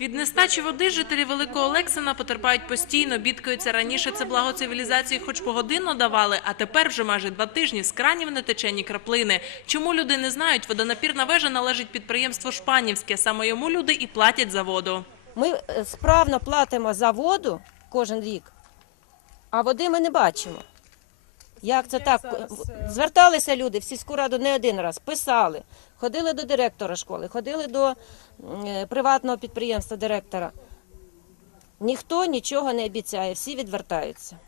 Від нестачі води жителі Великого Олексина потерпають постійно, бідкаються раніше це благо цивілізації хоч погодинно давали, а тепер вже майже два тижні з кранів не тече ні краплини. Чому люди не знають, водонапірна вежа належить підприємству Шпанівське, саме йому люди і платять за воду. Ми е, справно платимо за воду кожен рік, а води ми не бачимо. Як це так? Зверталися люди в сільську раду не один раз, писали, ходили до директора школи, ходили до е, приватного підприємства директора. Ніхто нічого не обіцяє, всі відвертаються.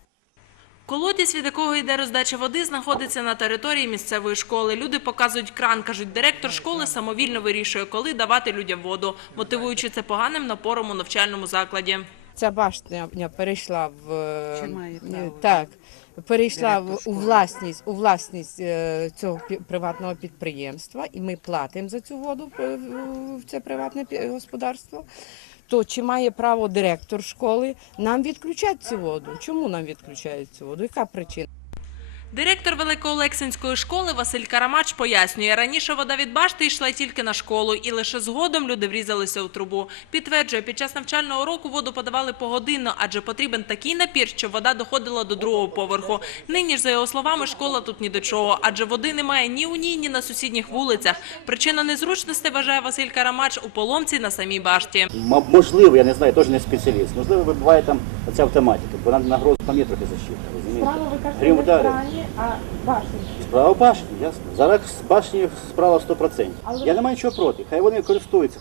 Колодязь, від якого йде роздача води, знаходиться на території місцевої школи. Люди показують кран, кажуть, директор школи самовільно вирішує, коли давати людям воду, мотивуючи це поганим напором у навчальному закладі. Ця башня перейшла в Чи має е, право? так, перейшла в, у власність у власність е, цього приватного підприємства, і ми платимо за цю воду е, в- це приватне господарство. То чи має право директор школи нам відключати цю воду? Чому нам відключають цю воду? Яка причина? Директор Великоолексинської школи Василь Карамач пояснює, раніше вода від башти йшла тільки на школу, і лише згодом люди врізалися у трубу. Підтверджує, під час навчального року воду подавали погодинно, адже потрібен такий напір, щоб вода доходила до другого поверху. Нині ж, за його словами, школа тут ні до чого, адже води немає ні у ній, ні на сусідніх вулицях. Причина незручності, вважає Василь Карамач, у поломці на самій башті. Можливо, я не знаю, теж не спеціаліст. Можливо, вибиває там оця автоматика, бо на, на грозу там є трохи защита, розумієте? Грім ударив. а башні. Справа в башні, ясно. Зараз з башні справа 100%. Я не маю нічого проти, хай вони користуються.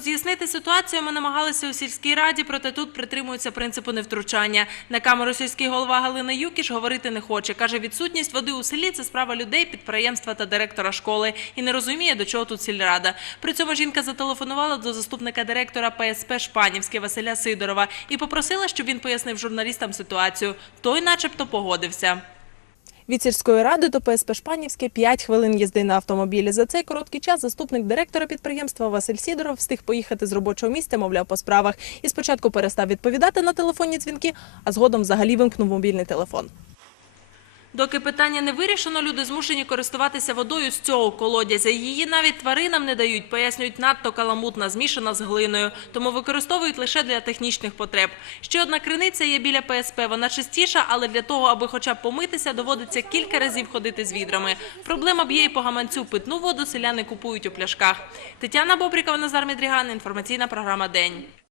Роз'яснити ситуацію ми намагалися у сільській раді, проте тут притримуються принципу невтручання. На камеру сільський голова Галина Юкіш говорити не хоче. Каже, відсутність води у селі це справа людей, підприємства та директора школи і не розуміє, до чого тут сільрада. При цьому жінка зателефонувала до заступника директора ПСП Шпанівське Василя Сидорова і попросила, щоб він пояснив журналістам ситуацію. Той, начебто, погодився. Від сільської ради до ПСП Шпанівське 5 хвилин їзди на автомобілі. За цей короткий час заступник директора підприємства Василь Сідоров встиг поїхати з робочого місця, мовляв, по справах. І спочатку перестав відповідати на телефонні дзвінки, а згодом взагалі вимкнув мобільний телефон. Доки питання не вирішено, люди змушені користуватися водою з цього колодязя. Її навіть тваринам не дають, пояснюють, надто каламутна, змішана з глиною. Тому використовують лише для технічних потреб. Ще одна криниця є біля ПСП. Вона чистіша, але для того, аби хоча б помитися, доводиться кілька разів ходити з відрами. Проблема б'є і по гаманцю. Питну воду селяни купують у пляшках. Тетяна Бобрікова, Назар Медріган. Інформаційна програма «День».